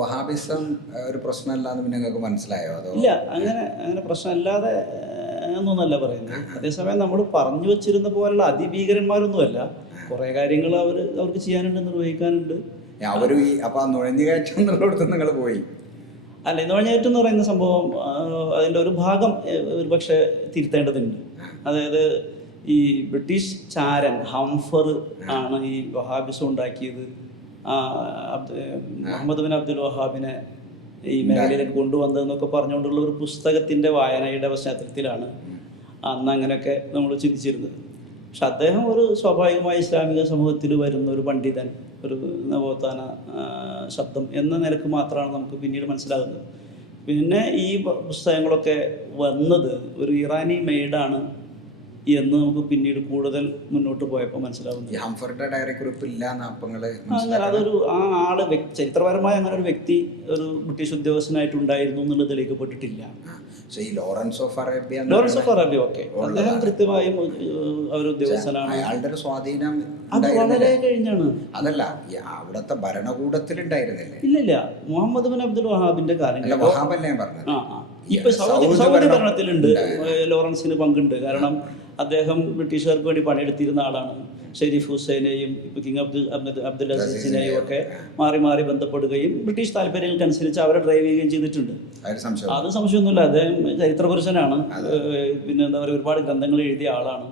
വഹാബിസം ഒരു പ്രശ്നമല്ലാന്ന് പിന്നെ നിങ്ങൾക്ക് മനസ്സിലായോ? അതോ ഇല്ല, അങ്ങനെ പ്രശ്നമല്ലാതെ എന്നൊന്നല്ല പറയുന്നത്. അതേസമയം നമ്മൾ പറഞ്ഞു വച്ചിരുന്ന പോലുള്ള അതിഭീകരന്മാരൊന്നുമല്ല. കുറേ കാര്യങ്ങൾ അവർക്ക് ചെയ്യാനുണ്ട്, നിർവഹിക്കാനുണ്ട്. അവർ ഈ അപ്പം ആ നുഴഞ്ഞുകയറ്റം എന്നുള്ളിടത്ത് നിങ്ങൾ പോയി അല്ല, നുഴഞ്ഞുകയറ്റം എന്ന് പറയുന്ന സംഭവം അതിൻ്റെ ഒരു ഭാഗം ഒരു പക്ഷേ തിരുത്തേണ്ടതുണ്ട്. അതായത് ഈ ബ്രിട്ടീഷ് ചാരൻ ഹംഫർ ആണ് ഈ വഹാബിസം ഉണ്ടാക്കിയത്. മുഹമ്മദ് ബിൻ അബ്ദുൽ വഹാബിനെ ഈ മേഖലയിലേക്ക് കൊണ്ടുവന്നതെന്നൊക്കെ പറഞ്ഞുകൊണ്ടുള്ള ഒരു പുസ്തകത്തിൻ്റെ വായനയുടെ പശ്ചാത്തലത്തിലാണ് അന്ന് അങ്ങനെയൊക്കെ നമ്മൾ ചിന്തിച്ചിരുന്നത്. പക്ഷെ അദ്ദേഹം ഒരു സ്വാഭാവികമായ ഇസ്ലാമിക സമൂഹത്തിൽ വരുന്ന ഒരു പണ്ഡിതൻ, ഒരു നവോത്ഥാന ശബ്ദം എന്ന നിലക്ക് മാത്രമാണ് നമുക്ക് പിന്നീട് മനസ്സിലാകുന്നത്. പിന്നെ ഈ പുസ്തകങ്ങളൊക്കെ വന്നത് ഒരു ഇറാനി മെയ്ഡാണ് എന്ന് നമുക്ക് പിന്നീട് കൂടുതൽ മുന്നോട്ട് പോയപ്പോൾ മനസ്സിലാവുന്നത്. അങ്ങനെ അതൊരു ആ ആള് ചരിത്രപരമായ അങ്ങനെ ഒരു വ്യക്തി ഒരു ബ്രിട്ടീഷ് ഉദ്യോഗസ്ഥനായിട്ടുണ്ടായിരുന്നു എന്നുള്ളത് തെളിയിക്കപ്പെട്ടിട്ടില്ല. ലോറൻസ് ഓഫ് അറേബ്യ ഓക്കെ, അദ്ദേഹം കൃത്യമായും ഒരു ഉദ്യോഗസ്ഥനാണ്. അയാളുടെ ഒരു സ്വാധീനം അത് വളരെ കഴിഞ്ഞാണ്. അതല്ല, അവിടുത്തെ ഭരണകൂടത്തിലുണ്ടായിരുന്നില്ലേ? ഇല്ല, മുഹമ്മദ് ബിൻ അബ്ദുൽ വഹാബിന്റെ കാലം വഹാബല്ലേ പറഞ്ഞത്. ഇപ്പൊ സൗദി ഭരണത്തിലുണ്ട്, ലോറൻസിന് പങ്കുണ്ട്. കാരണം അദ്ദേഹം ബ്രിട്ടീഷുകാർക്ക് വേണ്ടി പണിയെടുത്തിരുന്ന ആളാണ്. ഷെരീഫ് ഹുസൈനെയും ഇപ്പോൾ കിങ് അബ്ദുൽ അസീസിനെയും ഒക്കെ മാറി മാറി ബന്ധപ്പെടുകയും ബ്രിട്ടീഷ് താല്പര്യങ്ങൾക്കനുസരിച്ച് അവരെ ഡ്രൈവ് ചെയ്യുകയും ചെയ്തിട്ടുണ്ട്. അത് സംശയമൊന്നുമില്ല. അദ്ദേഹം ചരിത്രപുരുഷനാണ്. പിന്നെ എന്താ പറയുക, ഒരുപാട് ഗ്രന്ഥങ്ങൾ എഴുതിയ ആളാണ്.